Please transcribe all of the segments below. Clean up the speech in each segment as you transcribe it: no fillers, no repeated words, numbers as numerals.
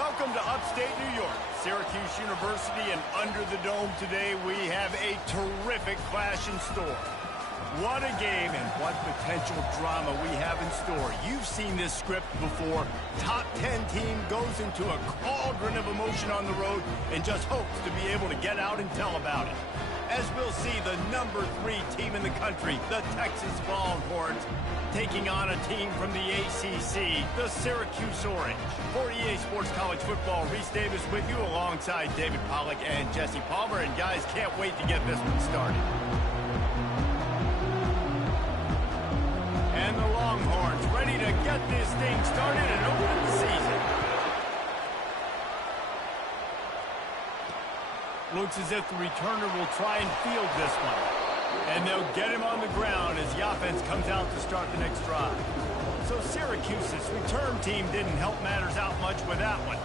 Welcome to upstate New York, Syracuse University, and under the dome today we have a terrific clash in store. What a game and what potential drama we have in store. You've seen this script before. Top 10 team goes into a cauldron of emotion on the road and just hopes to be able to get out and tell about it. As we'll see, the number 3 team in the country, the Texas Longhorns, taking on a team from the ACC, the Syracuse Orange. For EA Sports College Football, Reese Davis with you alongside David Pollack and Jesse Palmer. And guys, can't wait to get this one started. And the Longhorns ready to get this thing started and open the season. Looks as if the returner will try and field this one. And they'll get him on the ground as the offense comes out to start the next drive. So Syracuse's return team didn't help matters out much with that one.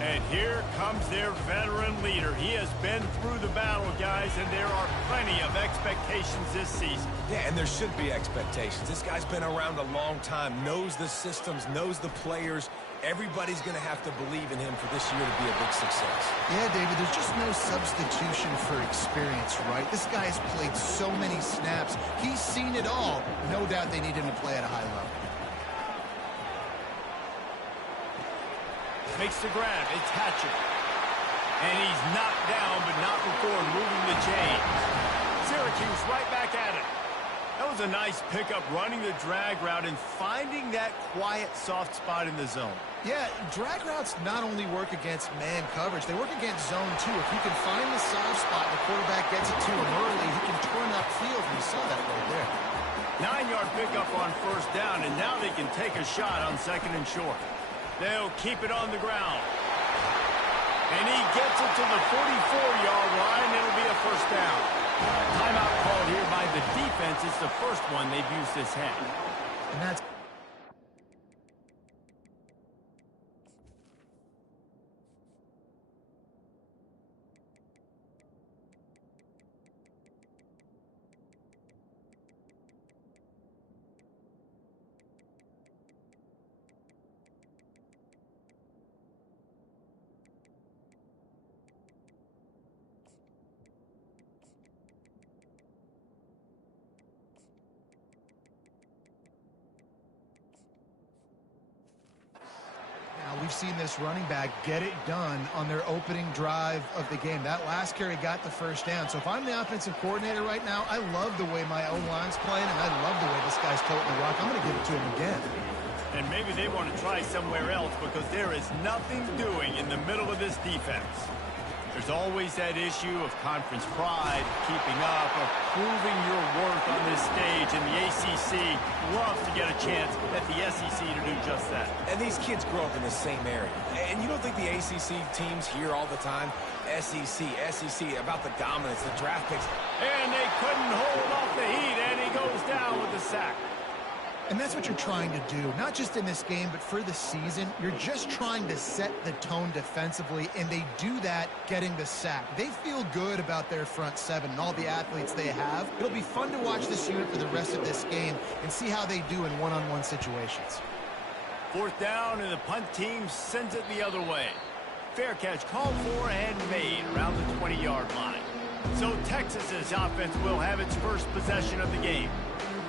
And here comes their veteran leader. He has been through the battle, guys, and there are plenty of expectations this season. Yeah, and there should be expectations. This guy's been around a long time, knows the systems, knows the players. Everybody's going to have to believe in him for this year to be a big success. Yeah, David, there's just no substitution for experience, right? This guy has played so many snaps. He's seen it all. No doubt they need him to play at a high level. Makes the grab. It's Hatcher. And he's knocked down, but not before moving the chains. Syracuse right back at it. That was a nice pickup, running the drag route and finding that quiet, soft spot in the zone. Yeah, drag routes not only work against man coverage, they work against zone too. If you can find the soft spot and the quarterback gets it to him early, he can turn upfield, and you saw that right there. 9-yard pickup on first down, and now they can take a shot on second and short. They'll keep it on the ground. And he gets it to the 44-yard line. It'll be a first down. Timeout called here by the defense. It's the first one they've used this half. And that's... We've seen this running back get it done on their opening drive of the game. That last carry got the first down. So if I'm the offensive coordinator right now, I love the way my O-line's playing, and I love the way this guy's toting the rock. I'm going to give it to him again. And maybe they want to try somewhere else because there is nothing doing in the middle of this defense. There's always that issue of conference pride, keeping up, of proving your worth on this stage, and the ACC loves to get a chance at the SEC to do just that. And these kids grow up in the same area. And you don't think the ACC teams hear all the time, SEC, about the dominance, the draft picks. And they couldn't hold off the heat, and he goes down with the sack. And that's what you're trying to do, not just in this game, but for the season. You're just trying to set the tone defensively, and they do that getting the sack. They feel good about their front seven and all the athletes they have. It'll be fun to watch this unit for the rest of this game and see how they do in one-on-one situations. Fourth down, and the punt team sends it the other way. Fair catch called for and made around the 20-yard line. So Texas's offense will have its first possession of the game.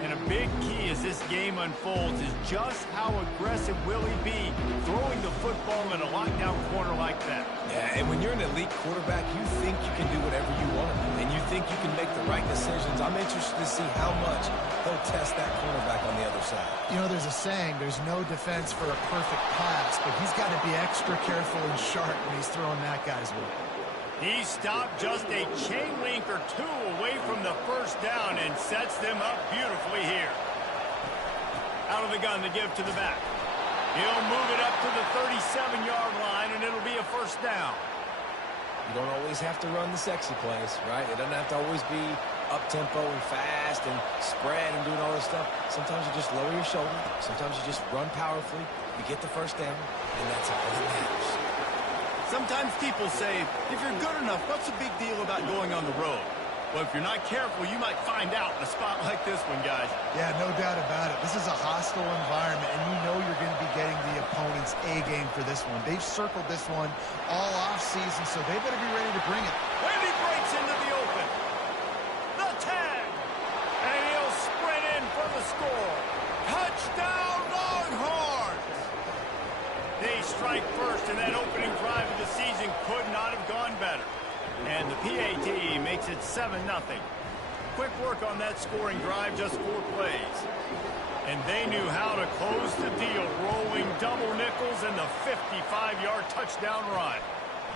And a big key as this game unfolds is just how aggressive will he be throwing the football in a lockdown corner like that. Yeah, and when you're an elite quarterback, you think you can do whatever you want to do, and you think you can make the right decisions. I'm interested to see how much they'll test that cornerback on the other side. You know, there's a saying, there's no defense for a perfect pass, but he's got to be extra careful and sharp when he's throwing that guy's way. He stopped just a chain link or two away from the first down and sets them up beautifully here. Out of the gun to give to the back. He'll move it up to the 37-yard line, and it'll be a first down. You don't always have to run the sexy plays, right? It doesn't have to always be up-tempo and fast and spread and doing all this stuff. Sometimes you just lower your shoulder. Sometimes you just run powerfully. You get the first down, and that's all that matters. Sometimes people say, if you're good enough, what's the big deal about going on the road? Well, if you're not careful, you might find out in a spot like this one, guys. Yeah, no doubt about it. This is a hostile environment, and you know you're going to be getting the opponent's A game for this one. They've circled this one all offseason, so they better be ready to bring it. And he breaks into the open. The tag. And he'll sprint in for the score. Touchdown, Longhorns! They strike first, and that opening drive of the season could not have gone better. And the PAT makes it 7-0. Quick work on that scoring drive, just 4 plays. And they knew how to close the deal, rolling double nickels and the 55-yard touchdown run.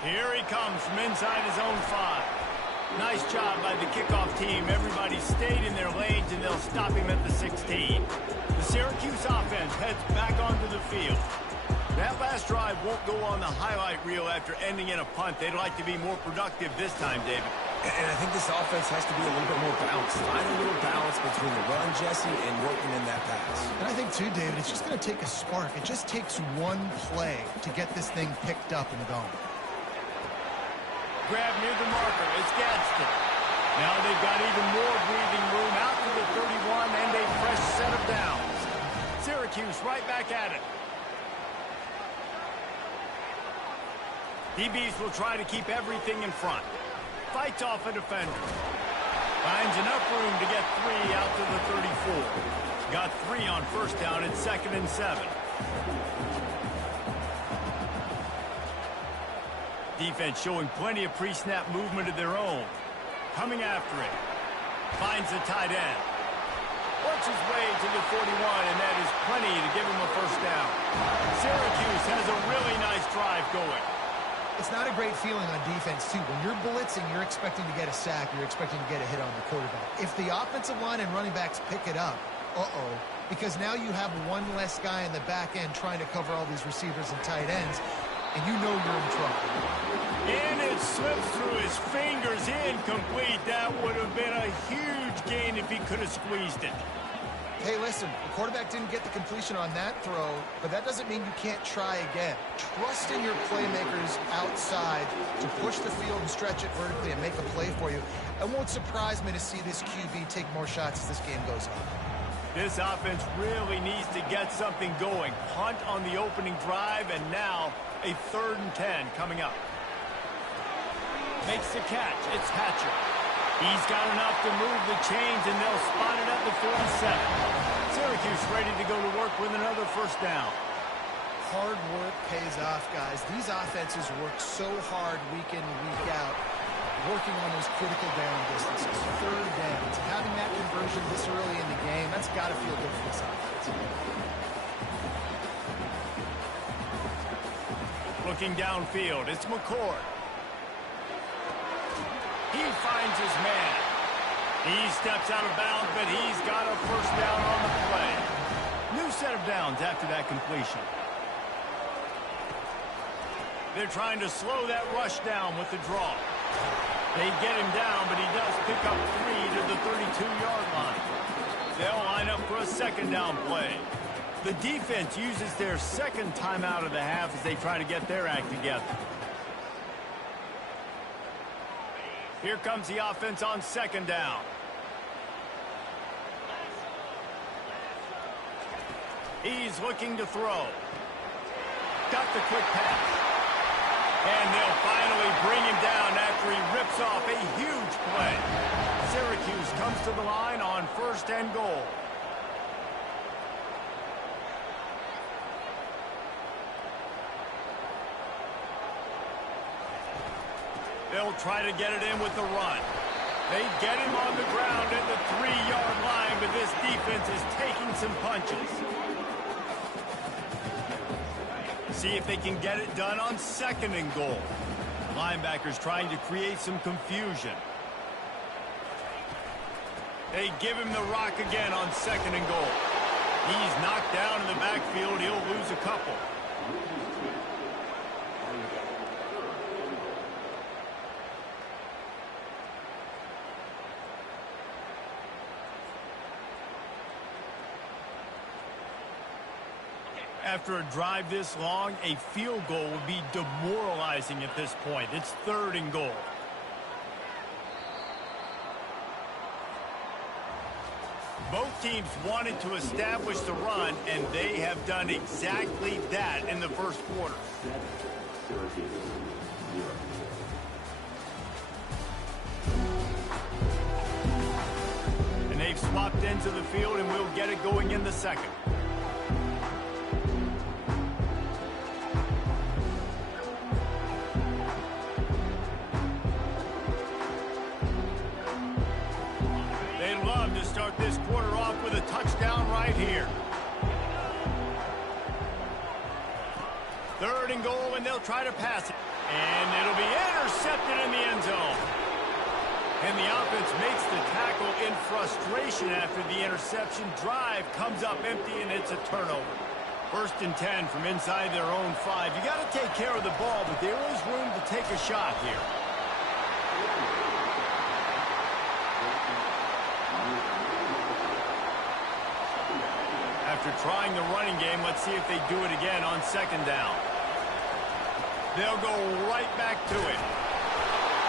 Here he comes from inside his own 5. Nice job by the kickoff team. Everybody stayed in their lanes, and they'll stop him at the 16. The Syracuse offense heads back onto the field. That last drive won't go on the highlight reel after ending in a punt. They'd like to be more productive this time, David. And I think this offense has to be a little bit more balanced. Find a little balance between the run, Jesse, and working in that pass. And I think, too, David, it's just going to take a spark. It just takes one play to get this thing picked up and going. Grab near the marker. It's Gadsden. Now they've got even more breathing room out to the 31 and a fresh set of downs. Syracuse right back at it. DBs will try to keep everything in front. Fights off a defender. Finds enough room to get 3 out to the 34. Got 3 on first down. It's 2nd and 7. Defense showing plenty of pre-snap movement of their own. Coming after it. Finds the tight end. Works his way to the 41, and that is plenty to give him a first down. Syracuse has a really nice drive going. It's not a great feeling on defense, too. When you're blitzing, you're expecting to get a sack. You're expecting to get a hit on the quarterback. If the offensive line and running backs pick it up, because now you have one less guy in the back end trying to cover all these receivers and tight ends, and you know you're in trouble. And it slips through his fingers, incomplete. That would have been a huge gain if he could have squeezed it. Hey, listen, the quarterback didn't get the completion on that throw, but that doesn't mean you can't try again. Trust in your playmakers outside to push the field and stretch it vertically and make a play for you. It won't surprise me to see this QB take more shots as this game goes on. This offense really needs to get something going. Punt on the opening drive, and now a 3rd and 10 coming up. Makes the catch. It's Hatcher. He's got enough to move the chains, and they'll spot it at the 47. Syracuse ready to go to work with another first down. Hard work pays off, guys. These offenses work so hard week in and week out, working on those critical down distances, 3rd downs. Having that conversion this early in the game, that's got to feel good for this offense. Looking downfield, it's McCord. He finds his man. He steps out of bounds, but he's got a first down on the play. New set of downs after that completion. They're trying to slow that rush down with the draw. They get him down, but he does pick up 3 to the 32-yard line. They'll line up for a 2nd down play. The defense uses their 2nd timeout of the half as they try to get their act together. Here comes the offense on 2nd down. He's looking to throw. Got the quick pass. And they'll finally bring him down after he rips off a huge play. Syracuse comes to the line on 1st and goal. They'll try to get it in with the run. They get him on the ground at the 3-yard line, but this defense is taking some punches. See if they can get it done on 2nd and goal. Linebackers trying to create some confusion. They give him the rock again on 2nd and goal. He's knocked down in the backfield. He'll lose a couple. After a drive this long, a field goal would be demoralizing at this point. It's 3rd and goal. Both teams wanted to establish the run, and they have done exactly that in the first quarter. And they've swapped into the field, and we'll get it going in the second. They'd love to start this quarter off with a touchdown right here. 3rd and goal, and they'll try to pass it. And it'll be intercepted in the end zone. And the offense makes the tackle in frustration after the interception. Drive comes up empty, and it's a turnover. 1st and 10 from inside their own 5. You got to take care of the ball, but there is room to take a shot here. After trying the running game, let's see if they do it again on 2nd down. They'll go right back to it.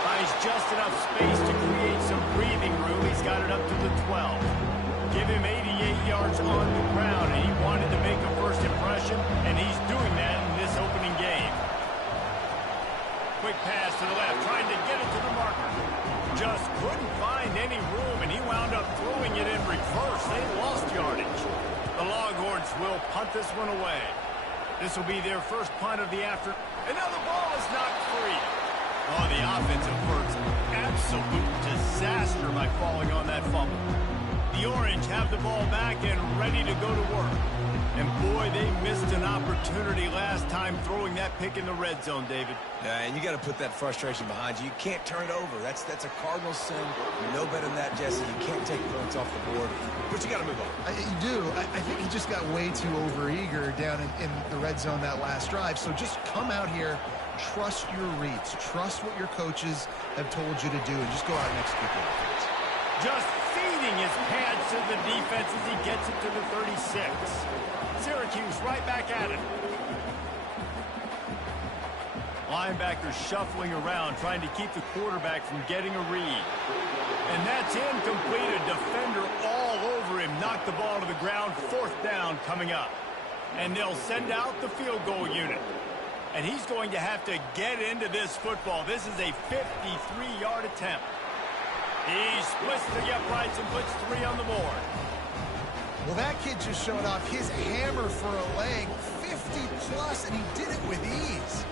Finds just enough space to create some breathing room. He's got it up to the 12. Give him 88 yards on the ground, and he wanted to make a first impression, and he's doing that in this opening game. Quick pass to the left, trying to get it to the marker. Just couldn't find any room, and he wound up throwing it in reverse. They lost yardage. The Longhorns will punt this one away. This will be their first punt of the afternoon. And now the ball is knocked free. Oh, the offensive works absolute disaster by falling on that fumble. The Orange have the ball back and ready to go to work. And boy, they missed an opportunity last time throwing that pick in the red zone, David. Yeah, and you got to put that frustration behind you. You can't turn it over. That's a cardinal sin. You know better than that, Jesse. You can't take points off the board, but you got to move on. You do. I think he just got way too overeager down in the red zone that last drive. So just come out here, trust your reads, trust what your coaches have told you to do, and just go out and execute the offense. Just feeding his pads to the defense as he gets it to the 36. Syracuse right back at it. Linebackers shuffling around, trying to keep the quarterback from getting a read. And that's incomplete. A defender all over him. Knocked the ball to the ground. 4th down coming up. And they'll send out the field goal unit. And he's going to have to get into this football. This is a 53-yard attempt. He splits the uprights and puts 3 on the board. Well, that kid just showed off his hammer for a leg, 50-plus, and he did it with ease.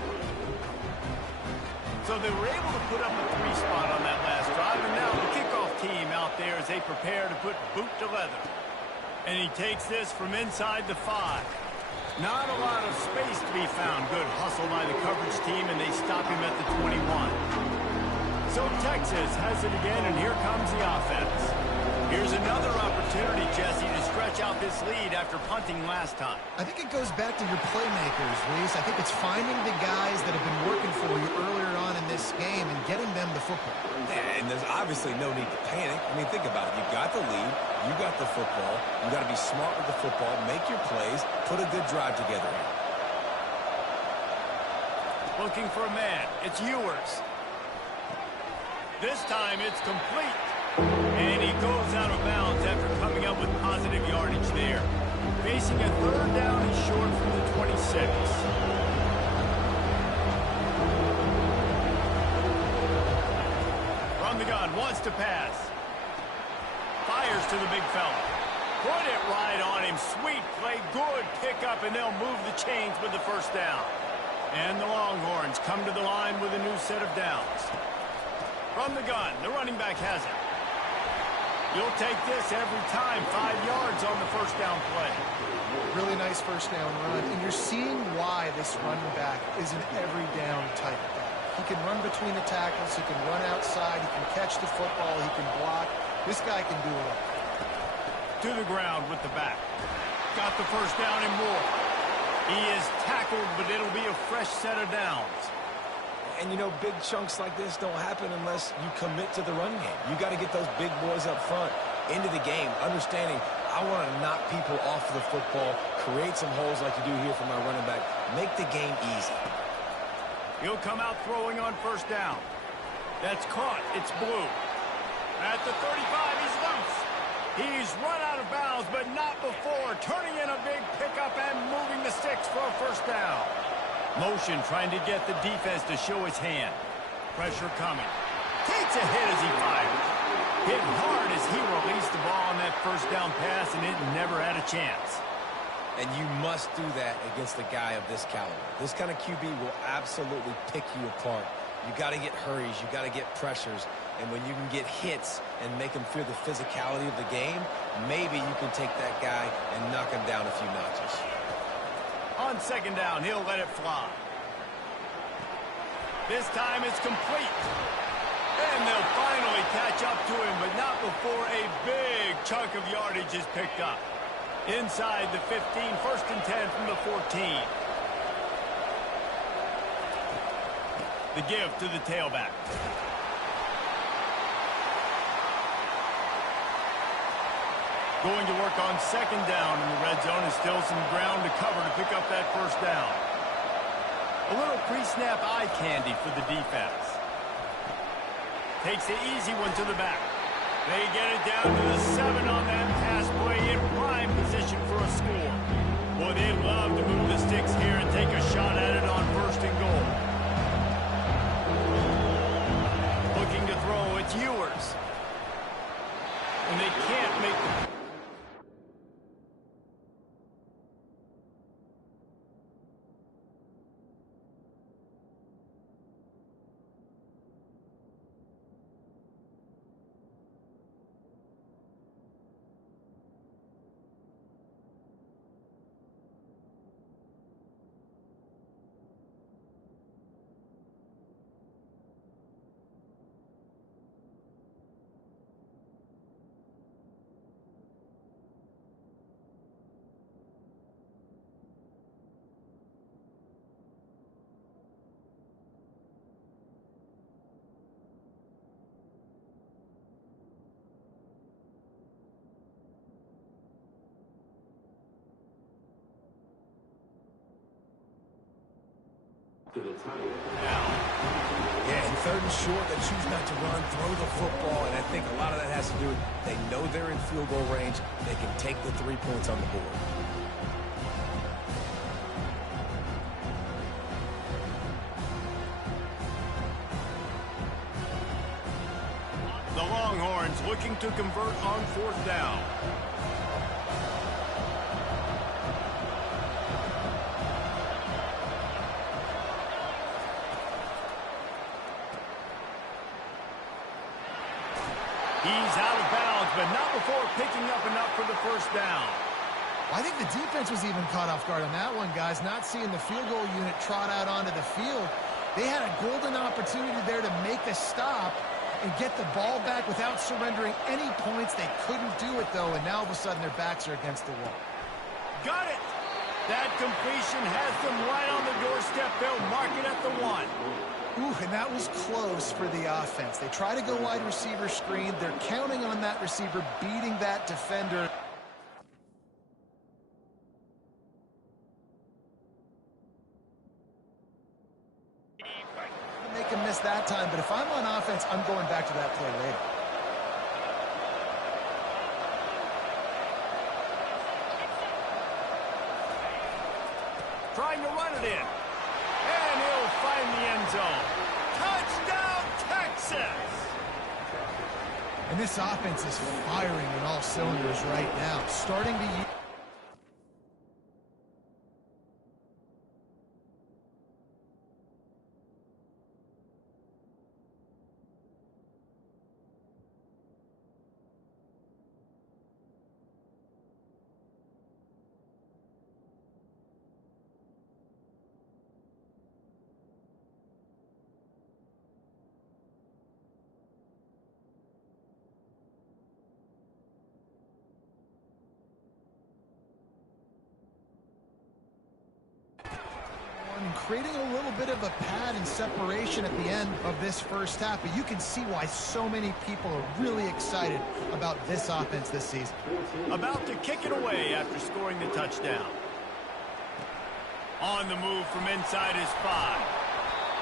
So they were able to put up a 3 spot on that last drive, and now the kickoff team out there as they prepare to put boot to leather. And he takes this from inside the 5. Not a lot of space to be found. Good hustle by the coverage team, and they stop him at the 21. So Texas has it again, and here comes the offense. Here's another opportunity, Jesse, to stretch out this lead after punting last time. I think it goes back to your playmakers, Reese. I think it's finding the guys that have been working for you earlier on in this game and getting them the football. Yeah, and there's obviously no need to panic. I mean, think about it. You got the lead. You got the football. You got to be smart with the football. Make your plays. Put a good drive together here. Looking for a man. It's Ewers. This time it's complete. And he goes out of bounds after coming up with positive yardage there. Facing a 3rd down and short from the 26. From the gun, wants to pass. Fires to the big fella. Put it right on him. Sweet play, good pickup, and they'll move the chains with the 1st down. And the Longhorns come to the line with a new set of downs. From the gun, the running back has it. You'll take this every time. 5 yards on the 1st down play. Really nice 1st down run. And you're seeing why this running back is an every down type back. He can run between the tackles. He can run outside. He can catch the football. He can block. This guy can do it all. To the ground with the back. Got the 1st down and more. He is tackled, but it'll be a fresh set of downs. And, you know, big chunks like this don't happen unless you commit to the run game. You got to get those big boys up front into the game, understanding I want to knock people off the football, create some holes like you do here for my running back, make the game easy. He'll come out throwing on 1st down. That's caught. It's Blue. At the 35, he's loose. He's run out of bounds, but not before. Turning in a big pickup and moving the sticks for a first down. Motion trying to get the defense to show his hand. Pressure coming. Takes a hit as he fires. Hit hard as he released the ball on that first down pass, and it never had a chance. And you must do that against a guy of this caliber. This kind of QB will absolutely pick you apart. You got to get hurries. You got to get pressures. And when you can get hits and make him feel the physicality of the game, maybe you can take that guy and knock him down a few notches. On second down, he'll let it fly. This time it's complete. And they'll finally catch up to him, but not before a big chunk of yardage is picked up. Inside the 15, first and 10 from the 14. The give to the tailback. Going to work on second down in the red zone, and still some ground to cover to pick up that first down. A little pre-snap eye candy for the defense. Takes the easy one to the back. They get it down to the 7 on that pass play, in prime position for a score. Boy, they'd love to move the sticks here and take a shot at it on first and goal. Looking to throw, it's Ewers. And they can't make the... Yeah, in third and short, they choose not to run, throw the football, and I think a lot of that has to do with they know they're in field goal range. They can take the 3 points on the board. The Longhorns looking to convert on fourth down. He's out of bounds, but not before picking up enough for the first down. I think the defense was even caught off guard on that one, guys, not seeing the field goal unit trot out onto the field. They had a golden opportunity there to make a stop and get the ball back without surrendering any points. They couldn't do it, though, and now all of a sudden their backs are against the wall. Got it! That completion has them right on the doorstep. They'll mark it at the 1. Ooh, and that was close for the offense. They try to go wide receiver screen. They're counting on that receiver beating that defender. Make him miss that time, but if I'm on offense, I'm going back to that play later. Trying to run it in. And he'll find the end zone. Touchdown, Texas! And this offense is firing on all cylinders right now. Starting to use... creating a little bit of a pad and separation at the end of this first half, but you can see why so many people are really excited about this offense this season. About to kick it away after scoring the touchdown. On the move from inside his 5.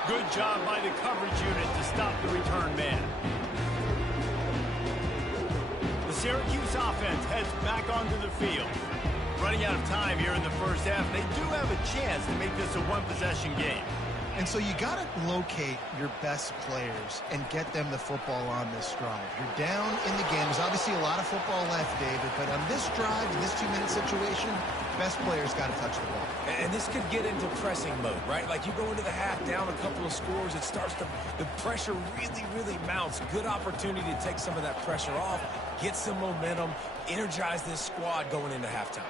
Good job by the coverage unit to stop the return man. The Syracuse offense heads back onto the field. Running out of time here in the first half, they do have a chance to make this a one-possession game. And so you got to locate your best players and get them the football on this drive. You're down in the game. There's obviously a lot of football left, David, but on this drive, in this 2-minute situation, best players got to touch the ball. And this could get into pressing mode, right? Like you go into the half down a couple of scores, it starts to, the pressure really mounts. Good opportunity to take some of that pressure off, get some momentum, energize this squad going into halftime.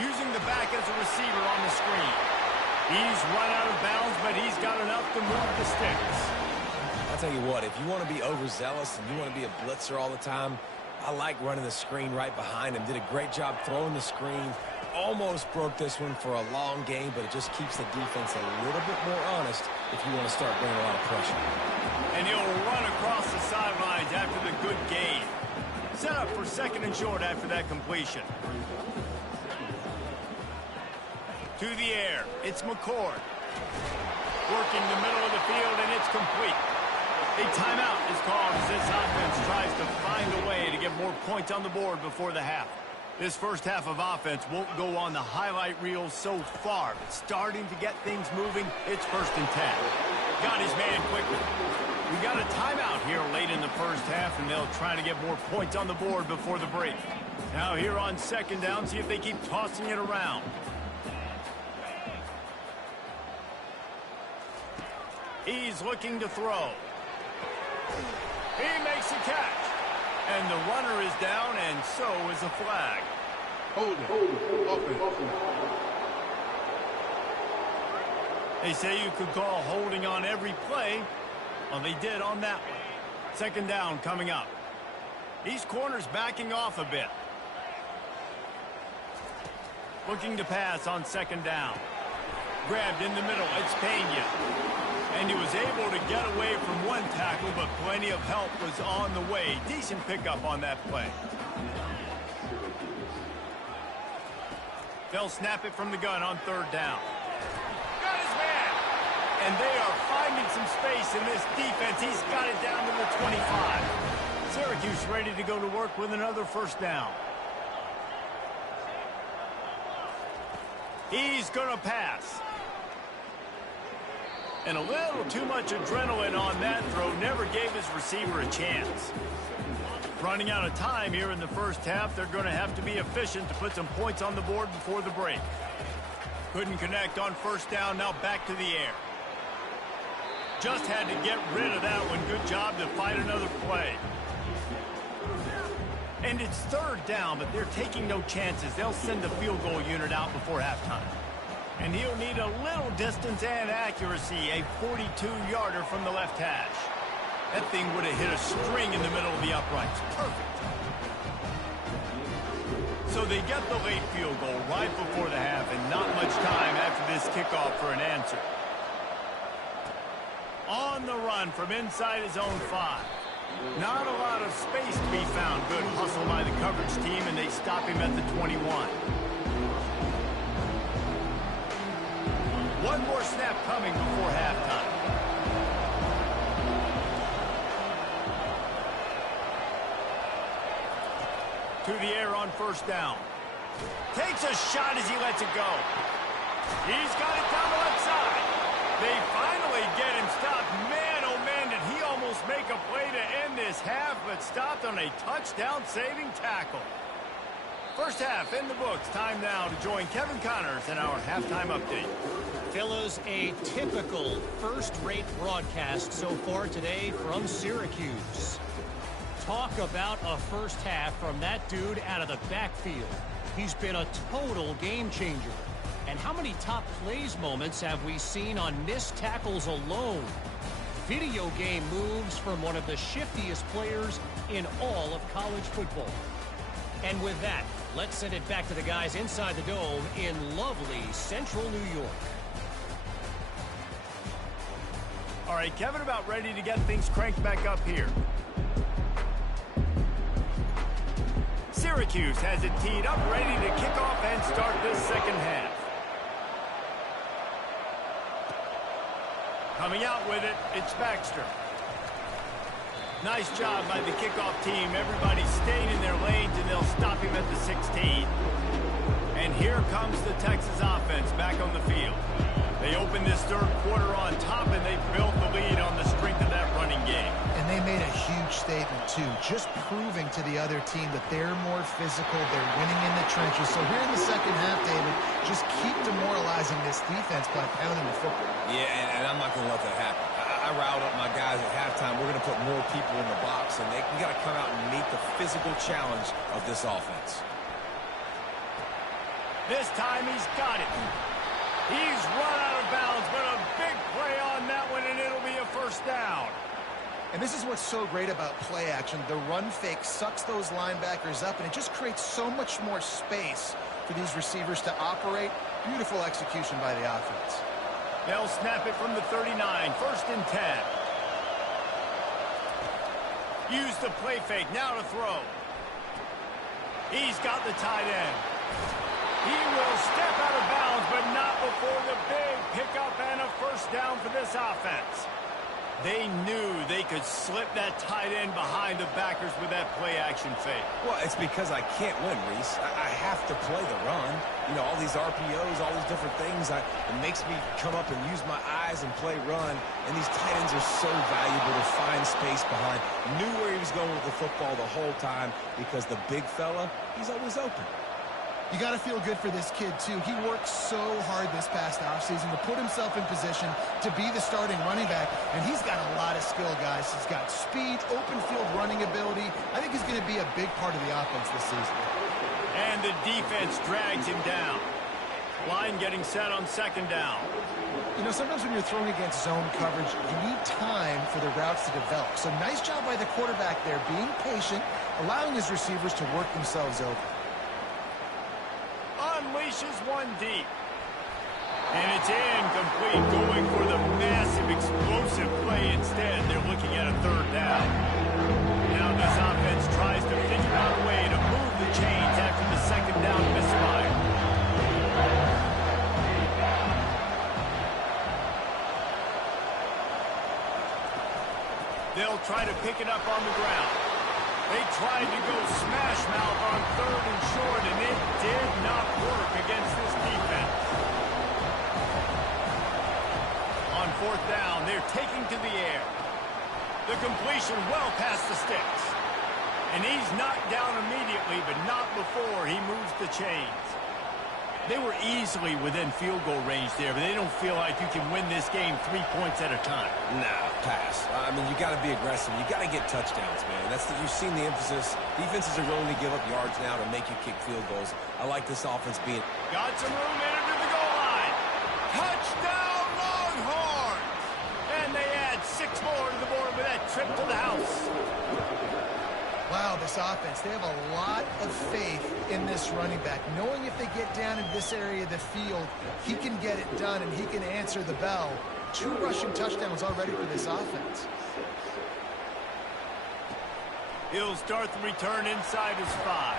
Using the back as a receiver on the screen. He's run out of bounds, but he's got enough to move the sticks. I'll tell you what, if you want to be overzealous and you want to be a blitzer all the time, I like running the screen right behind him. Did a great job throwing the screen. Almost broke this one for a long game, but it just keeps the defense a little bit more honest if you want to start bringing a lot of pressure. And he'll run across the sidelines after the good gain. Set up for second and short after that completion. To the air, it's McCord. Working the middle of the field, and it's complete. A timeout is called as this offense tries to find a way to get more points on the board before the half. This first half of offense won't go on the highlight reel so far, but starting to get things moving, it's 1st and 10. Got his man quickly. We got a timeout here late in the first half, and they'll try to get more points on the board before the break. Now here on 2nd down, see if they keep tossing it around. He's looking to throw. He makes a catch. And the runner is down, and so is a flag. Hold it. They say you could call holding on every play. Well, they did on that one. 2nd down coming up. These corners backing off a bit. Looking to pass on 2nd down. Grabbed in the middle. It's Pena. And he was able to get away from one tackle, but plenty of help was on the way. Decent pickup on that play. They'll snap it from the gun on 3rd down. Got his man! And they are finding some space in this defense. He's got it down to the 25. Syracuse ready to go to work with another 1st down. He's going to pass. And a little too much adrenaline on that throw. Never gave his receiver a chance. Running out of time here in the first half. They're going to have to be efficient to put some points on the board before the break. Couldn't connect on 1st down. Now back to the air. Just had to get rid of that one. Good job to fight another play. And it's 3rd down, but they're taking no chances. They'll send the field goal unit out before halftime. And he'll need a little distance and accuracy, a 42-yarder from the left hash. That thing would have hit a string in the middle of the uprights. Perfect. So they get the late field goal right before the half, and not much time after this kickoff for an answer. On the run from inside his own 5. Not a lot of space to be found. Good hustle by the coverage team, and they stop him at the 21. One more snap coming before halftime. To the air on 1st down. Takes a shot as he lets it go. He's got it down the left side. They finally get him stopped. Man, oh man, did he almost make a play to end this half, but stopped on a touchdown-saving tackle. First half in the books. Time now to join Kevin Connors in our halftime update. Fellas, a typical first-rate broadcast so far today from Syracuse. Talk about a first half from that dude out of the backfield. He's been a total game changer. And how many top plays moments have we seen on missed tackles alone? Video game moves from one of the shiftiest players in all of college football. And with that, let's send it back to the guys inside the dome in lovely central New York. All right, Kevin, about ready to get things cranked back up here. Syracuse has it teed up, ready to kick off and start this 2nd half. Coming out with it, it's Baxter. Nice job by the kickoff team. Everybody staying in their lanes, and they'll stop him at the 16. And here comes the Texas offense back on the field. They opened this third quarter on top, and they built the lead on the strength of that running game. And they made a huge statement, too, just proving to the other team that they're more physical, they're winning in the trenches. So here in the second half, David, just keep demoralizing this defense by pounding the football. Yeah, and I'm not going to let that happen. I riled up my guys at halftime. We're going to put more people in the box, and we got to come out and meet the physical challenge of this offense. This time he's got it. He's run out of bounds, but a big play on that one, and it'll be a first down. And this is what's so great about play action. The run fake sucks those linebackers up, and it just creates so much more space for these receivers to operate. Beautiful execution by the offense. They'll snap it from the 39, 1st and 10. Use the play fake, now to throw. He's got the tight end. He will step out of bounds, but not before the big pickup and a first down for this offense. They knew they could slip that tight end behind the backers with that play-action fake. Well, it's because I can't win, Reese. I have to play the run. You know, all these RPOs, all these different things. It makes me come up and use my eyes and play run. And these tight ends are so valuable to find space behind. Knew where he was going with the football the whole time because the big fella, he's always open. You got to feel good for this kid, too. He worked so hard this past offseason to put himself in position to be the starting running back, and he's got a lot of skill, guys. He's got speed, open field running ability. I think he's going to be a big part of the offense this season. And the defense drags him down. Line getting set on 2nd down. You know, sometimes when you're throwing against zone coverage, you need time for the routes to develop. So nice job by the quarterback there, being patient, allowing his receivers to work themselves open. Unleashes one deep. And it's incomplete, going for the massive explosive play instead. They're looking at a 3rd down. Now this offense tries to figure out a way to move the chains after the 2nd down misfire. They'll try to pick it up on the ground. They tried to go smash mouth on 3rd and short, and it did not work against this defense. On 4th down, they're taking to the air. The completion well past the sticks. And he's knocked down immediately, but not before he moves the chains. They were easily within field goal range there, but they don't feel like you can win this game 3 points at a time. Nah, pass. I mean, you got to be aggressive. You got to get touchdowns, man. You've seen the emphasis. Defenses are willing to give up yards now to make you kick field goals. I like this offense being... Got some room in it to the goal line. Touchdown, Longhorns! And they add 6 more to the board with that trip to the house. Wow, this offense, they have a lot of faith in this running back, knowing if they get down in this area of the field, he can get it done and he can answer the bell. 2 rushing touchdowns already for this offense. He'll start the return inside his 5.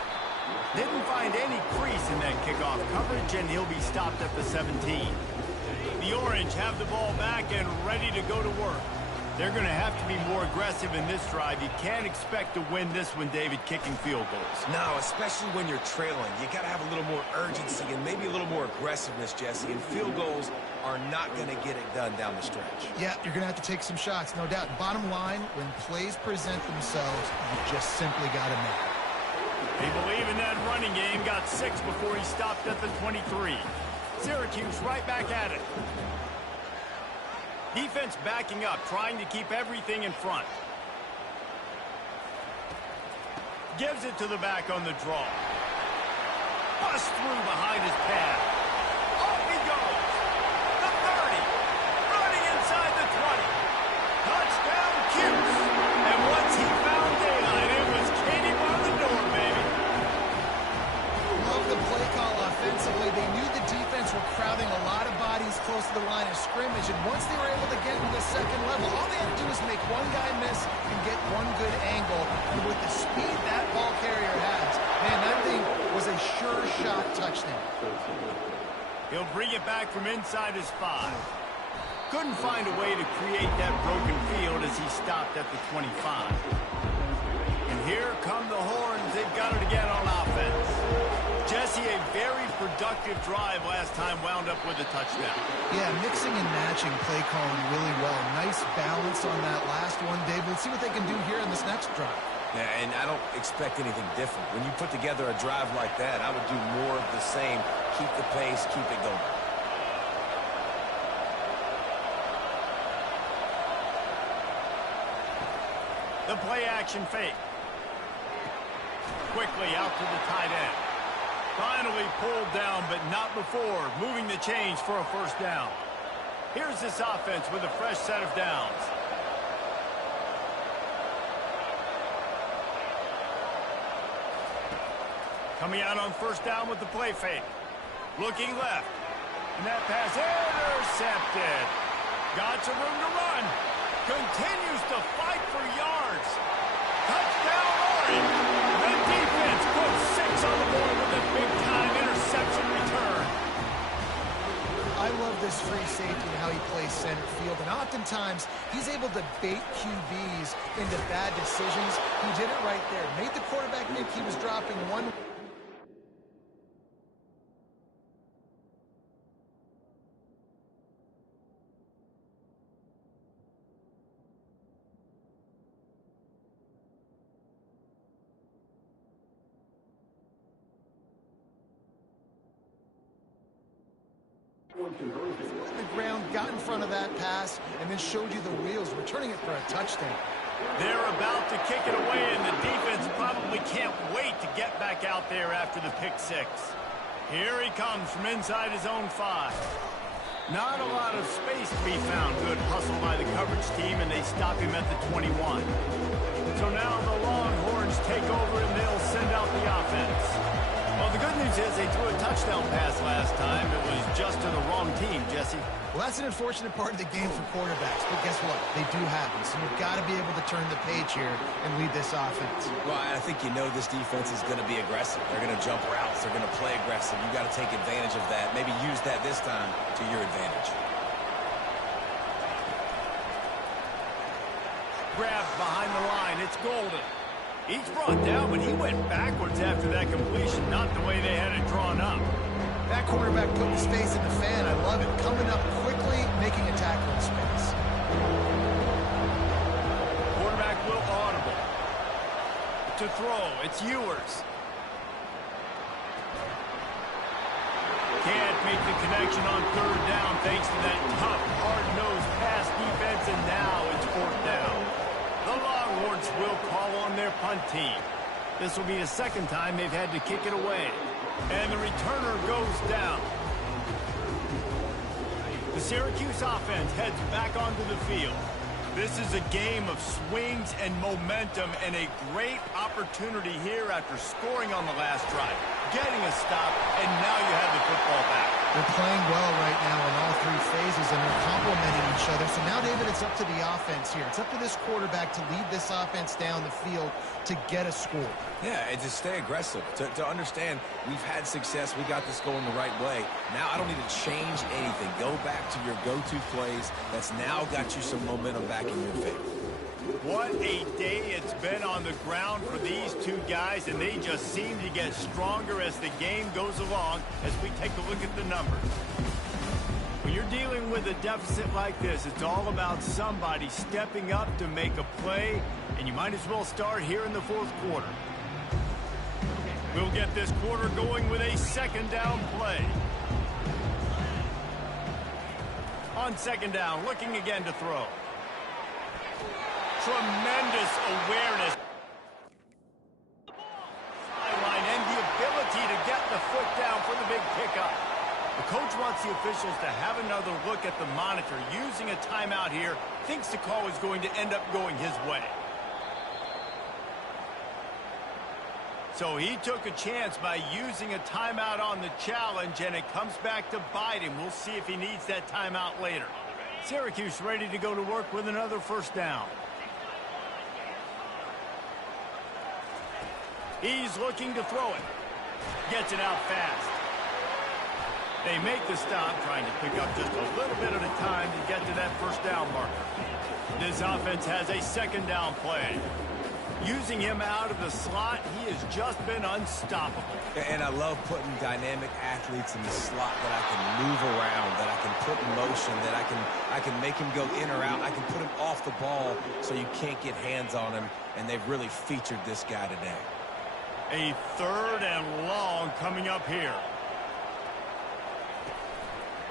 Didn't find any crease in that kickoff coverage, and he'll be stopped at the 17. The Orange have the ball back and ready to go to work. They're going to have to be more aggressive in this drive. You can't expect to win this one, David, kicking field goals. No, especially when you're trailing. You got to have a little more urgency and maybe a little more aggressiveness, Jesse. And field goals are not going to get it done down the stretch. Yeah, you're going to have to take some shots, no doubt. Bottom line, when plays present themselves, you just simply got to make it. They believe in that running game. Got 6 before he stopped at the 23. Syracuse right back at it. Defense backing up, trying to keep everything in front. Gives it to the back on the draw. Bust through behind his pad. Off he goes. The 30. Running inside the 20. Touchdown, Cuse. And once he found daylight, it was Katie bar the door, baby. Love the play call offensively. They knew the defense were crowding a lot of bodies close to the line of scrimmage, and once they were able to get to the 2nd level, all they had to do was make one guy miss and get one good angle. And with the speed that ball carrier has, man, that thing was a sure shot touchdown. He'll bring it back from inside his 5. Couldn't find a way to create that broken field as he stopped at the 25. And here come the Horns. They've got it again on offense. Jesse, a very productive drive last time, wound up with a touchdown. Yeah, mixing and matching play calling really well. Nice balance on that last one, Dave. Let's see what they can do here in this next drive. Yeah, and I don't expect anything different. When you put together a drive like that, I would do more of the same. Keep the pace, keep it going. The play action fake. Quickly out to the tight end. Finally pulled down, but not before moving the chains for a first down. Here's this offense with a fresh set of downs. Coming out on first down with the play fake. Looking left. And that pass intercepted. Got some room to run. Continues to fight for yards. Touchdown, Orange. The defense puts 6 on the board with a big-time interception return. I love this free safety and how he plays center field. And oftentimes, he's able to bait QBs into bad decisions. He did it right there. Made the quarterback think he was dropping one. The ground, got in front of that pass, and then showed you the wheels, returning it for a touchdown. They're about to kick it away, and the defense probably can't wait to get back out there after the pick six. Here he comes from inside his own 5. Not a lot of space to be found. Good hustle by the coverage team, and they stop him at the 21. So now the Longhorns take over, and they'll send out the offense. Well, the good news is they threw a touchdown pass last time. It was just to the wrong team, Jesse. Well, that's an unfortunate part of the game for quarterbacks, but guess what? They do happen, so you've got to be able to turn the page here and lead this offense. Well, I think you know this defense is going to be aggressive. They're going to jump routes. They're going to play aggressive. You got to take advantage of that. Maybe use that this time to your advantage. Grabbed behind the line. It's Golden. He's brought down, but he went backwards after that completion, not the way they had it drawn up. That quarterback put his face in the fan. I love it. Coming up quickly, making a tackle in space. Quarterback will audible. To throw, it's Ewers. Can't make the connection on third down thanks to that tough, hard-nosed pass defense, and now it's fourth down. The Longhorns will call on their punt team. This will be the second time they've had to kick it away. And the returner goes down. The Syracuse offense heads back onto the field. This is a game of swings and momentum, and a great opportunity here after scoring on the last drive, getting a stop, and now you have the football back. They're playing well right now in all 3 phases, and they're complementing each other. So now, David, it's up to the offense here. It's up to this quarterback to lead this offense down the field to get a score. Yeah, and to stay aggressive, to understand we've had success, we got this going the right way. Now I don't need to change anything. Go back to your go-to plays. That's now got you some momentum back in your favor. What a day it's been on the ground for these two guys, and they just seem to get stronger as the game goes along as we take a look at the numbers. When you're dealing with a deficit like this, it's all about somebody stepping up to make a play, and you might as well start here in the fourth quarter. We'll get this quarter going with a second down play. On second down, looking again to throw. Tremendous awareness. Sideline and the ability to get the foot down for the big pickup. The coach wants the officials to have another look at the monitor. Using a timeout here, thinks the call is going to end up going his way. So he took a chance by using a timeout on the challenge, and it comes back to bite him. We'll see if he needs that timeout later. Syracuse ready to go to work with another first down. He's looking to throw it. Gets it out fast. They make the stop, trying to pick up just a little bit at a time to get to that first down marker. This offense has a second down play. Using him out of the slot, he has just been unstoppable. And I love putting dynamic athletes in the slot that I can move around, that I can put in motion, that I can make him go in or out. I can put him off the ball so you can't get hands on him, and they've really featured this guy today. A third and long coming up here.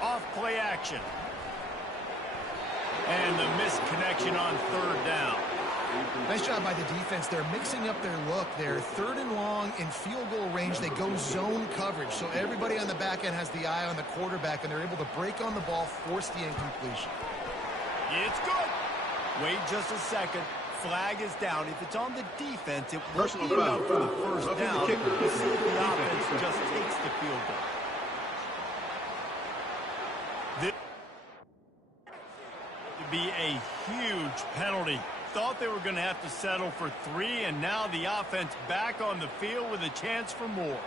Off play action. And the missed connection on third down. Nice job by the defense. They're mixing up their look. They're third and long in field goal range. They go zone coverage. So everybody on the back end has the eye on the quarterback, and they're able to break on the ball, force the incompletion. It's good. Wait just a second. Flag is down. If it's on the defense, it won't be enough for the first down. We'll see if the offense just takes the field goal. This would be a huge penalty. Thought they were going to have to settle for 3, and now the offense back on the field with a chance for more.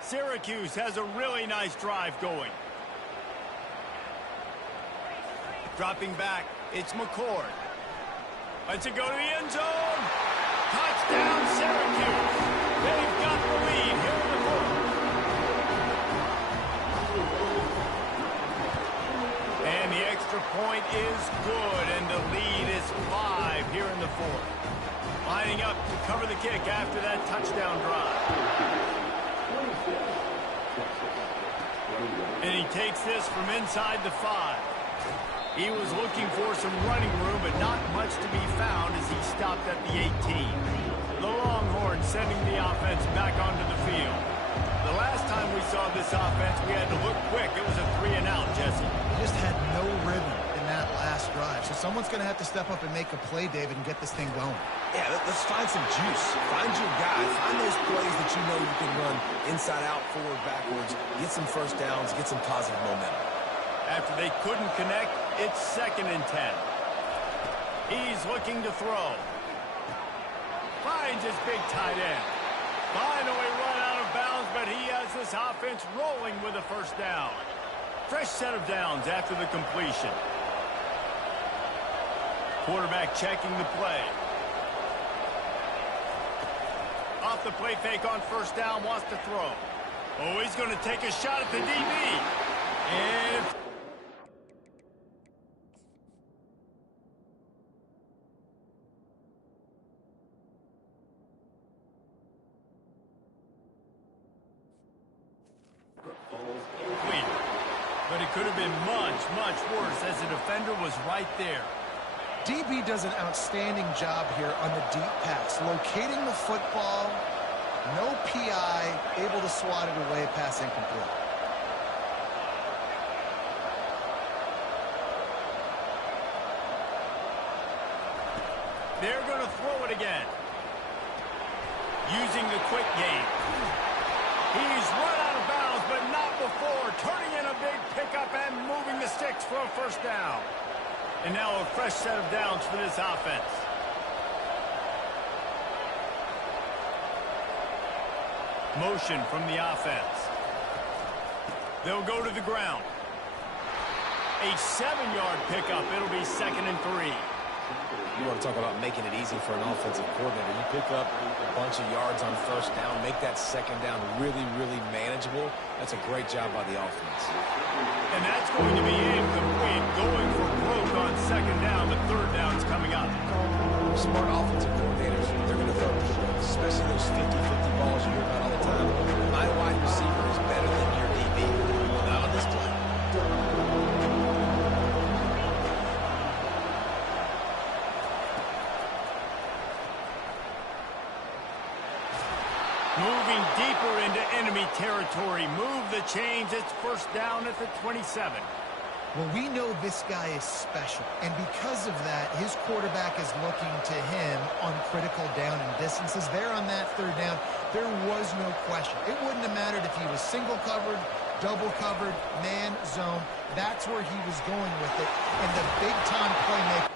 Syracuse has a really nice drive going. Dropping back, it's McCord. Lets it go to the end zone. Touchdown, Syracuse. They've got the lead here in the fourth. And the extra point is good, and the lead is 5 here in the fourth. Lining up to cover the kick after that touchdown drive. And he takes this from inside the 5. He was looking for some running room, but not much to be found as he stopped at the 18. The Longhorns sending the offense back onto the field. The last time we saw this offense, we had to look quick. It was a 3-and-out, Jesse. Just had no rhythm in that last drive. So someone's going to have to step up and make a play, David, and get this thing going. Yeah, let's find some juice. Find your guy. Find those plays that you know you can run inside out, forward, backwards. Get some first downs. Get some positive momentum. After they couldn't connect, it's 2nd and 10. He's looking to throw. Finds his big tight end. Finally run out of bounds, but he has this offense rolling with a first down. Fresh set of downs after the completion. Quarterback checking the play. Off the play fake on first down, wants to throw. Oh, he's going to take a shot at the DB. And but it could have been much, much worse as the defender was right there. DB does an outstanding job here on the deep pass, locating the football, no PI, able to swat it away, pass incomplete. They're going to throw it again. Using the quick game. He's run out of bounds, but not before. Turning in a big pickup and moving the sticks for a first down. And now a fresh set of downs for this offense. Motion from the offense. They'll go to the ground. A 7-yard pickup. It'll be 2nd and 3. You want to talk about making it easy for an offensive coordinator. You pick up a bunch of yards on first down, make that second down really, really manageable. That's a great job by the offense. And that's going to be incomplete. Going for broke on second down. The third down's coming up. Smart offensive coordinators, they're going to throw deep, especially those 50-50 balls you hear about all the time. My wide receiver is better than your DB. Not on this play. Moving deeper into enemy territory. Move the chains. It's first down at the 27. Well, we know this guy is special, and because of that, his quarterback is looking to him on critical down and distances. There on that third down, there was no question. It wouldn't have mattered if he was single covered, double covered, man, zone. That's where he was going with it, and the big-time playmaker.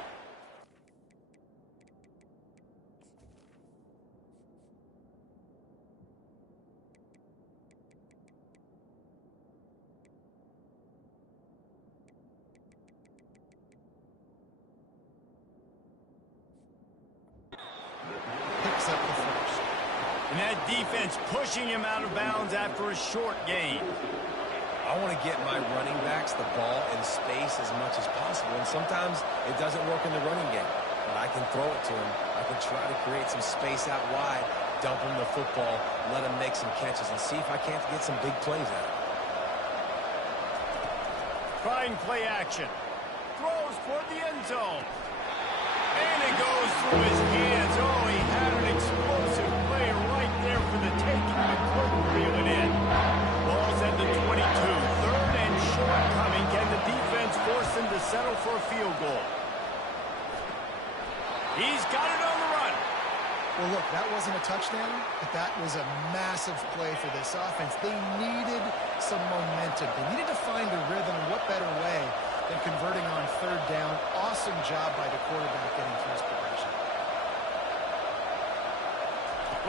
And that defense pushing him out of bounds after a short gain. I want to get my running backs the ball in space as much as possible, and sometimes it doesn't work in the running game. But I can throw it to him. I can try to create some space out wide, dump him the football, let him make some catches, and see if I can't get some big plays out of it. Trying play action. Throws toward the end zone. And it goes through his hands. Oh, he had an explosive play right there for the taking, but couldn't reel it in. Ball's at the 22. Third and short coming. Can the defense force him to settle for a field goal? He's got it on the run. Well, look, that wasn't a touchdown, but that was a massive play for this offense. They needed some momentum. They needed to find a rhythm, and what better way than converting on third down. Awesome job by the quarterback getting through his progression.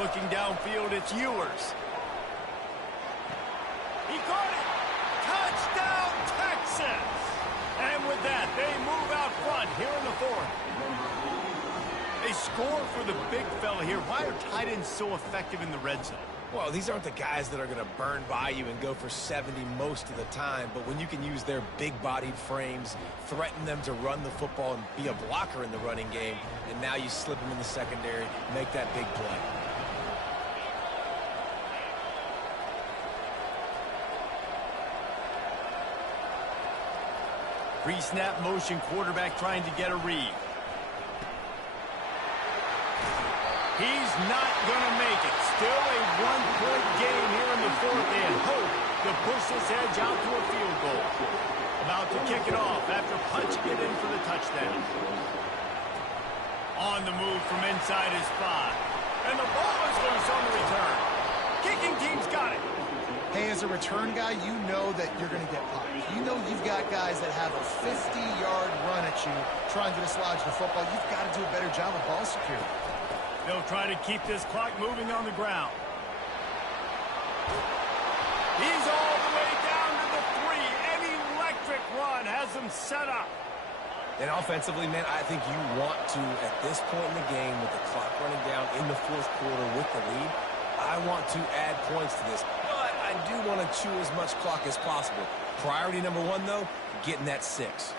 Looking downfield, it's Ewers. He caught it. Touchdown, Texas. And with that, they move out front here in the fourth. They score for the big fella here. Why are tight ends so effective in the red zone? Well, these aren't the guys that are going to burn by you and go for 70 most of the time, but when you can use their big-bodied frames, threaten them to run the football and be a blocker in the running game, and now you slip them in the secondary, make that big play. Pre-snap motion quarterback trying to get a read. He's not going to make it. Still a one-point game here in the fourth and hope to push this edge out to a field goal. About to kick it off after punching it in for the touchdown. On the move from inside his 5. And the ball is loose on the return. Kicking team's got it. Hey, as a return guy, you know that you're going to get popped. You know you've got guys that have a 50-yard run at you trying to dislodge the football. You've got to do a better job of ball security. They'll try to keep this clock moving on the ground. He's all the way down to the 3. An electric run has him set up. And offensively, man, I think you want to, at this point in the game, with the clock running down in the fourth quarter with the lead, I want to add points to this. But I do want to chew as much clock as possible. Priority number 1, though, getting that 6.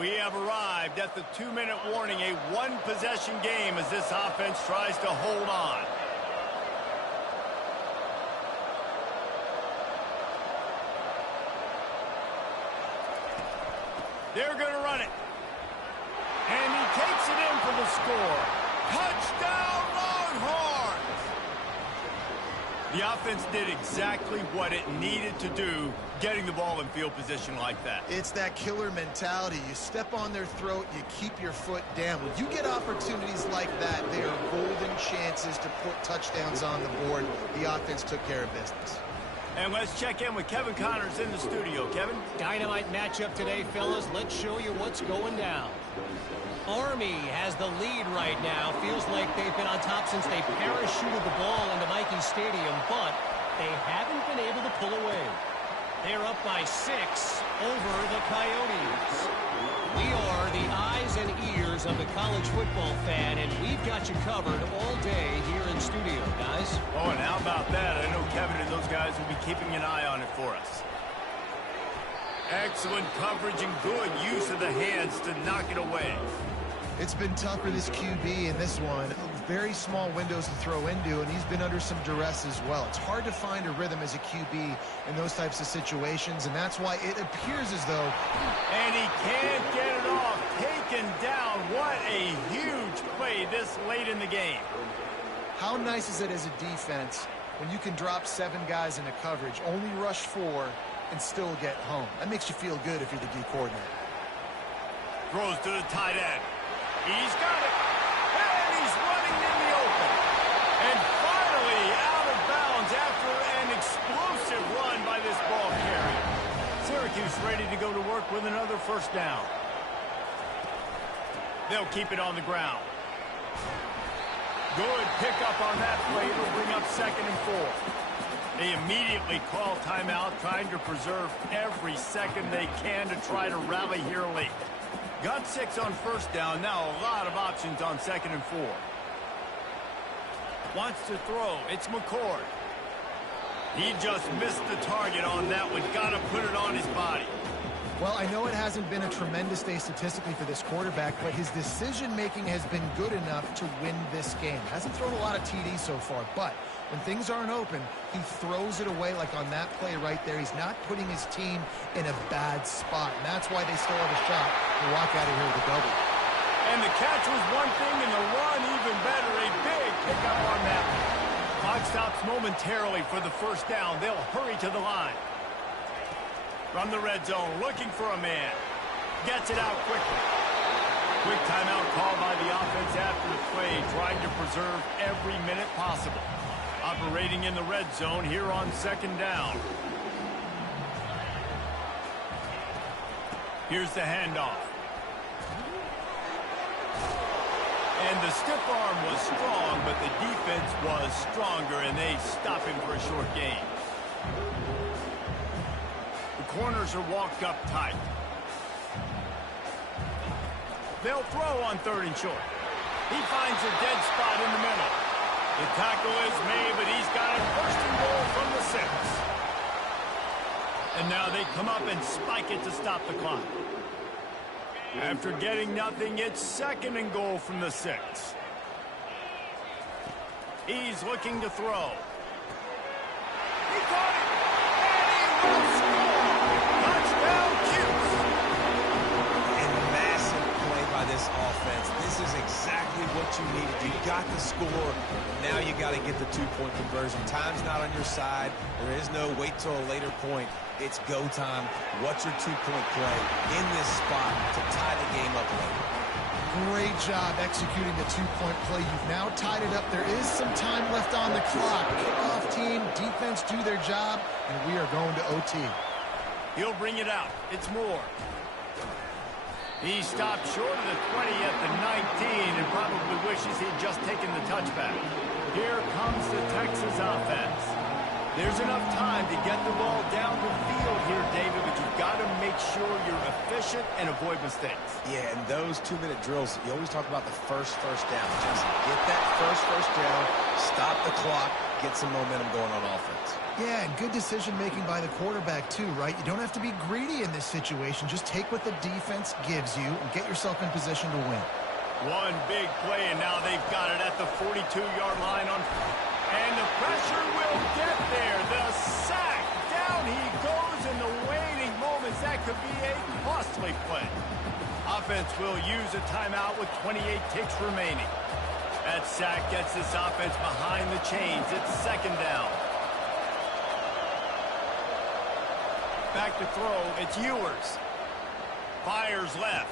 We have arrived at the 2-minute warning, a one-possession game as this offense tries to hold on. They're going to run it. And he takes it in for the score. Touchdown, Longhorns! The offense did exactly what it needed to do, getting the ball in field position like that. It's that killer mentality. You step on their throat, you keep your foot down. When you get opportunities like that, they are golden chances to put touchdowns on the board. The offense took care of business. And let's check in with Kevin Connors in the studio. Kevin? Dynamite matchup today, fellas. Let's show you what's going down. Army has the lead right now. Feels like they've been on top since they parachuted the ball into Michie Stadium, but they haven't been able to pull away. They're up by 6 over the Coyotes. We are the eyes and ears of the college football fan, and we've got you covered all day here in studio, guys. Oh, and how about that? I know Kevin and those guys will be keeping an eye on it for us. Excellent coverage and good use of the hands to knock it away. It's been tough for this QB in this one. Very small windows to throw into, and he's been under some duress as well. It's hard to find a rhythm as a QB in those types of situations, and that's why it appears as though... And he can't get it off. Taken down. What a huge play this late in the game. How nice is it as a defense when you can drop 7 guys into coverage, only rush 4, and still get home? That makes you feel good if you're the D coordinator. Throws to the tight end. He's got it. And he's running in the open. And finally out of bounds after an explosive run by this ball carrier. Syracuse ready to go to work with another first down. They'll keep it on the ground. Good pickup on that play. It'll bring up 2nd and 4. They immediately call timeout, trying to preserve every second they can to try to rally here late. Got 6 on first down. Now a lot of options on 2nd and 4. Wants to throw. It's McCord. He just missed the target on that one. Got to put it on his body. Well, I know it hasn't been a tremendous day statistically for this quarterback, but his decision-making has been good enough to win this game. Hasn't thrown a lot of TDs so far, but when things aren't open, he throws it away like on that play right there. He's not putting his team in a bad spot, and that's why they still have a shot to walk out of here with a double. And the catch was one thing, and the run even better. A big pickup on that one. Clock stops momentarily for the first down. They'll hurry to the line. From the red zone, looking for a man. Gets it out quickly. Quick timeout call by the offense after the play, trying to preserve every minute possible. Operating in the red zone here on second down. Here's the handoff. And the stiff arm was strong, but the defense was stronger, and they stop him for a short gain. The corners are walked up tight. They'll throw on 3rd and short. He finds a dead spot in the middle. The tackle is made, but he's got it 1st and goal from the 6. And now they come up and spike it to stop the clock. After getting nothing, it's 2nd and goal from the 6. He's looking to throw. He caught it, and he will score. Touchdown, Cuse. And massive play by this offense. This is exactly what you needed. You got the score. Now you got to get the 2-point conversion. Time's not on your side. There is no wait till a later point. It's go time. What's your 2-point play in this spot to tie the game up late? Great job executing the 2-point play. You've now tied it up. There is some time left on the clock. Kickoff team, defense do their job, and we are going to OT. He'll bring it out. It's Moore. He stopped short of the 20 at the 19 and probably wishes he'd just taken the touchback. Here comes the Texas offense. There's enough time to get the ball down the field here, David, but you've got to make sure you're efficient and avoid mistakes. Yeah, and those 2-minute drills, you always talk about the first down, Jesse. Get that first down, stop the clock, get some momentum going on offense. Yeah, and good decision-making by the quarterback, too, right? You don't have to be greedy in this situation. Just take what the defense gives you and get yourself in position to win. One big play, and now they've got it at the 42-yard line. And the pressure will get there. The sack. Down he goes in the waning moments. That could be a costly play. Offense will use a timeout with 28 ticks remaining. That sack gets this offense behind the chains. It's 2nd down. Back to throw. It's Ewers. Fires left.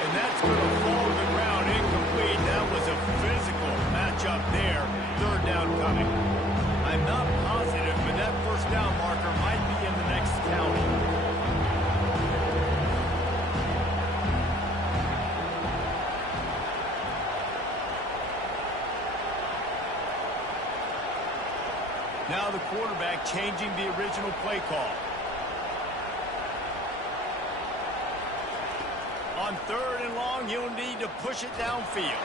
And that's going to fall to the ground incomplete. That was a physical matchup there. 3rd down coming. I'm not positive, but that 1st down marker might be in the next county. Now the quarterback changing the original play call. On 3rd and long, he'll need to push it downfield.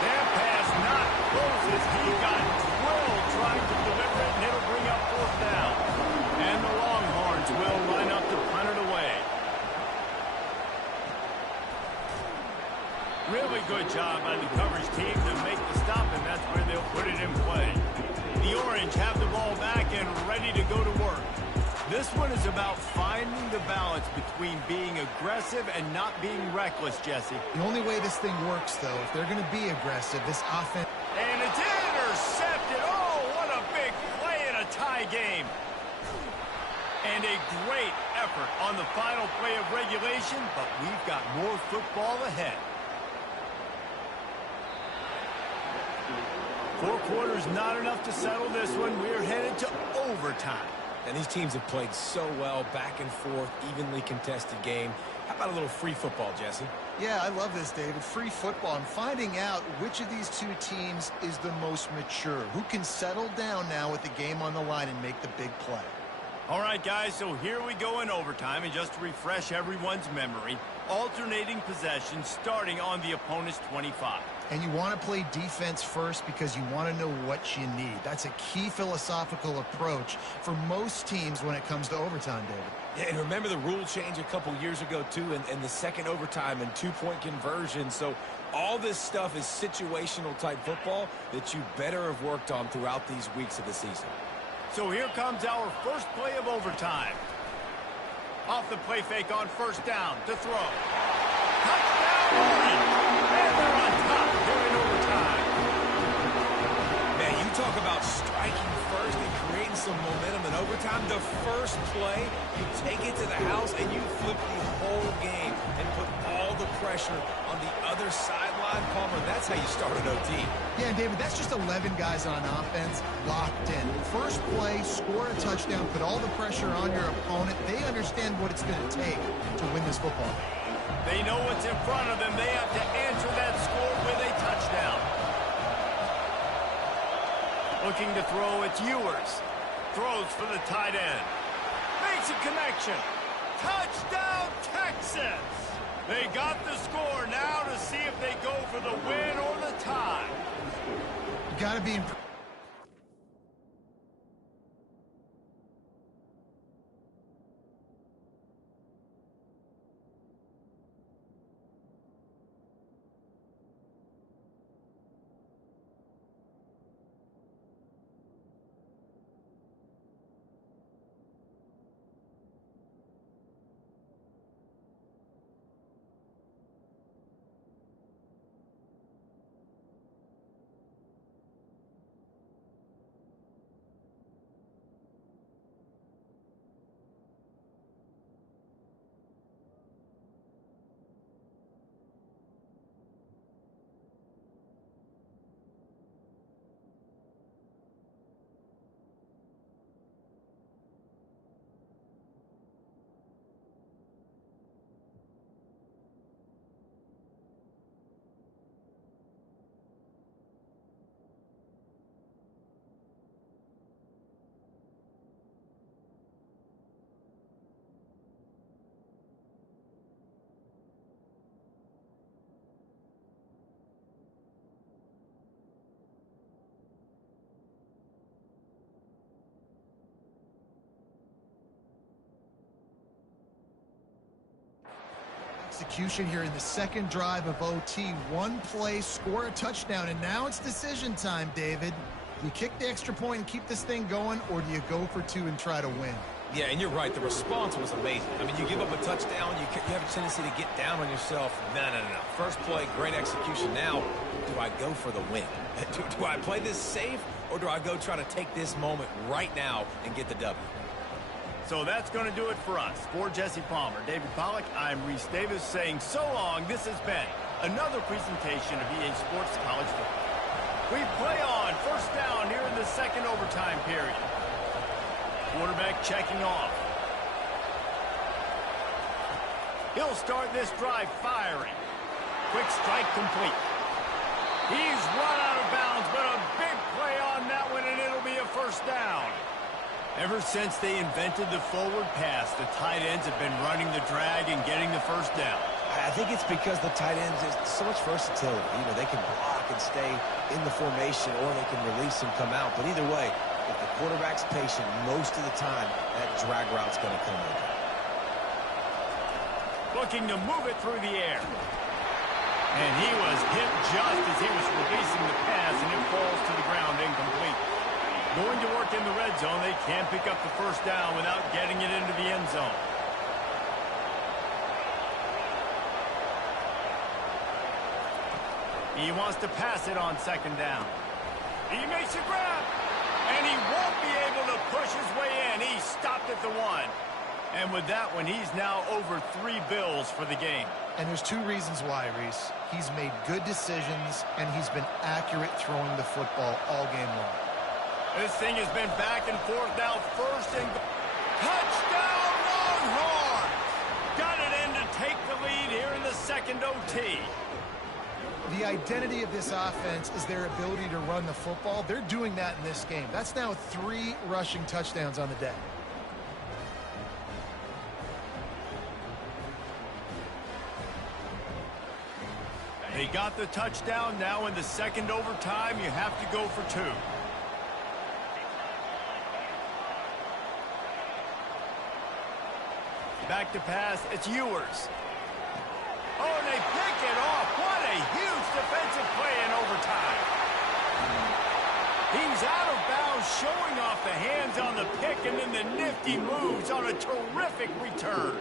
That pass not closes. He got drilled trying to deliver it, and it'll bring up 4th down. And the Longhorns will line up to punt it away. Really good job by the coverage team to make the stop, and that's where they'll put it in play. The Orange have the ball back and ready to go to work. This one is about finding the balance between being aggressive and not being reckless, Jesse. The only way this thing works, though, if they're going to be aggressive, this offense... And it's intercepted. Oh, what a big play in a tie game. And a great effort on the final play of regulation, but we've got more football ahead. 4 quarters not enough to settle this one. We're headed to overtime. And these teams have played so well, back and forth, evenly contested game. How about a little free football, Jesse? Yeah, I love this, David. Free football. I'm finding out which of these two teams is the most mature. Who can settle down now with the game on the line and make the big play. All right, guys, so here we go in overtime, and just to refresh everyone's memory, alternating possession starting on the opponent's 25. And you want to play defense first because you want to know what you need. That's a key philosophical approach for most teams when it comes to overtime, David. Yeah, and remember the rule change a couple years ago, too, and the second overtime and two-point conversion. So all this stuff is situational type football that you better have worked on throughout these weeks of the season. So here comes our first play of overtime. Off the play fake on first down to throw. Touchdown, Orange! And they're on top here in overtime. Man, you talk about striking first and creating some momentum in overtime. The first play, you take it to the house and you flip the whole game and put all the pressure on the other sideline. Palmer, that's how you start an OT. Yeah, David, that's just 11 guys on offense locked in. First play, score a touchdown, put all the pressure on your opponent. They understand what it's going to take to win this football game. They know what's in front of them. They have to answer that score with a touchdown. Looking to throw, it's Ewers. Throws for the tight end. Makes a connection. Touchdown, Texas! They got the score now to see if they go for the win or the tie. You got to be execution here in the second drive of OT. One play, score a touchdown, and now it's decision time, David. Do you kick the extra point and keep this thing going, or do you go for two and try to win? Yeah, and you're right. The response was amazing. I mean, you give up a touchdown, you have a tendency to get down on yourself. No. First play, great execution. Now, do I go for the win? Do I play this safe, or do I go try to take this moment right now and get the W? So that's going to do it for us. For Jesse Palmer, David Pollack, I'm Reese Davis saying so long. This has been another presentation of EA Sports College Football. We play on first down here in the second overtime period. Quarterback checking off. He'll start this drive firing. Quick strike complete. He's run out of bounds, but a big play on that one, and it'll be a first down. Ever since they invented the forward pass, the tight ends have been running the drag and getting the first down. I think it's because the tight ends is so much versatility. You know, they can block and stay in the formation, or they can release and come out. But either way, if the quarterback's patient, most of the time, that drag route's going to come over. Looking to move it through the air. And he was hit just as he was releasing the pass, and it falls to the ground incomplete. Going to work in the red zone. They can't pick up the first down without getting it into the end zone. He wants to pass it on second down. He makes a grab, and he won't be able to push his way in. He stopped at the one. And with that one, he's now over 3 bills for the game. And there's two reasons why, Reese. He's made good decisions, and he's been accurate throwing the football all game long. This thing has been back and forth now. First and touchdown, Longhorns! Got it in to take the lead here in the second OT. The identity of this offense is their ability to run the football. They're doing that in this game. That's now 3 rushing touchdowns on the day. They got the touchdown. Now in the second overtime, you have to go for 2. Back to pass. It's Ewers. Oh, and they pick it off. What a huge defensive play in overtime. He's out of bounds, showing off the hands on the pick, and then the nifty moves on a terrific return.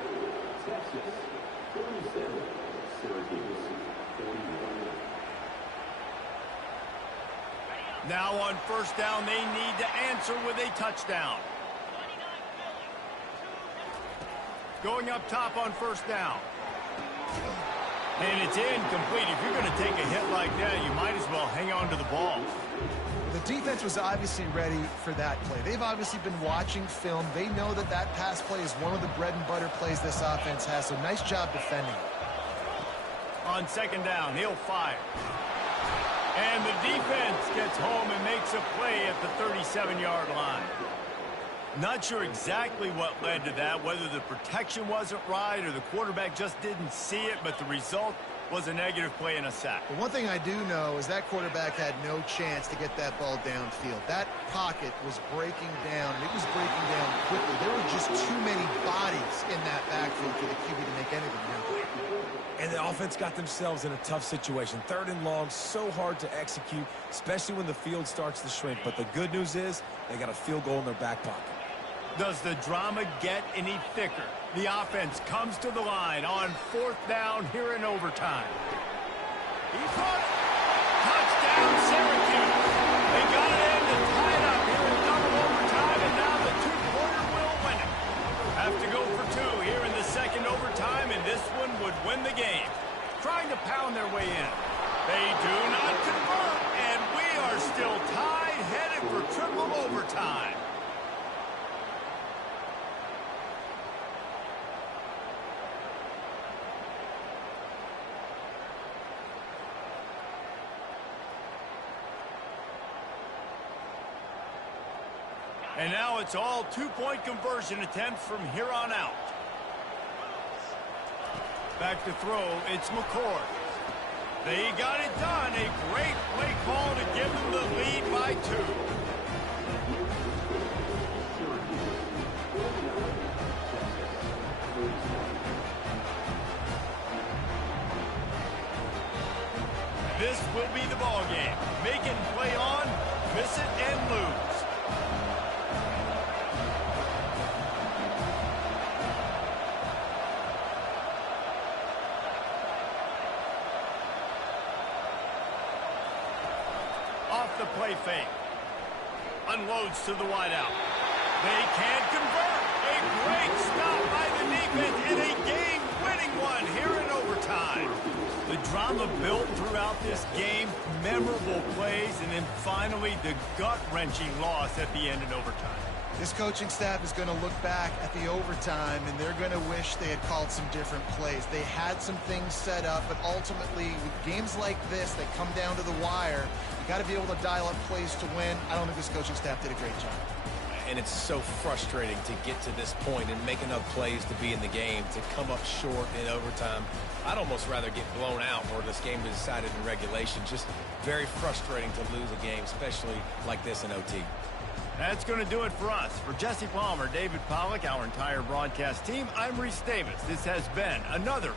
Now on first down, they need to answer with a touchdown. Going up top on first down. And it's incomplete. If you're going to take a hit like that, you might as well hang on to the ball. The defense was obviously ready for that play. They've obviously been watching film. They know that that pass play is one of the bread and butter plays this offense has, so nice job defending. On second down, he'll fire. And the defense gets home and makes a play at the 37-yard line. Not sure exactly what led to that, whether the protection wasn't right or the quarterback just didn't see it, but the result was a negative play and a sack. But one thing I do know is that quarterback had no chance to get that ball downfield. That pocket was breaking down, and it was breaking down quickly. There were just too many bodies in that backfield for the QB to make anything happen. And the offense got themselves in a tough situation. 3rd and long, so hard to execute, especially when the field starts to shrink. But the good news is they got a field goal in their back pocket. Does the drama get any thicker? The offense comes to the line on 4th down here in overtime. He caught it. Touchdown, Syracuse. They got it in to tie it up here in double overtime, and now the 2-pointer will win it. Have to go for 2 here in the second overtime, and this one would win the game. Trying to pound their way in. They do not convert, and we are still tied, headed for triple overtime. And now it's all 2-point conversion attempts from here on out. Back to throw, it's McCord. They got it done. A great play call to give them the lead by 2. This will be the ball game. Make it and play on, miss it and lose. Off the play fake. Unloads to the wideout. They can't convert. A great stop by the defense and a game-winning one here in overtime. The drama built throughout this game, memorable plays, and then finally the gut-wrenching loss at the end in overtime. This coaching staff is going to look back at the overtime, and they're going to wish they had called some different plays. They had some things set up, but ultimately, with games like this that come down to the wire, you got to be able to dial up plays to win. I don't think this coaching staff did a great job. And it's so frustrating to get to this point and make enough plays to be in the game, to come up short in overtime. I'd almost rather get blown out or this game is decided in regulation. Just very frustrating to lose a game, especially like this in OT. That's going to do it for us. For Jesse Palmer, David Pollack, our entire broadcast team, I'm Reese Davis. This has been another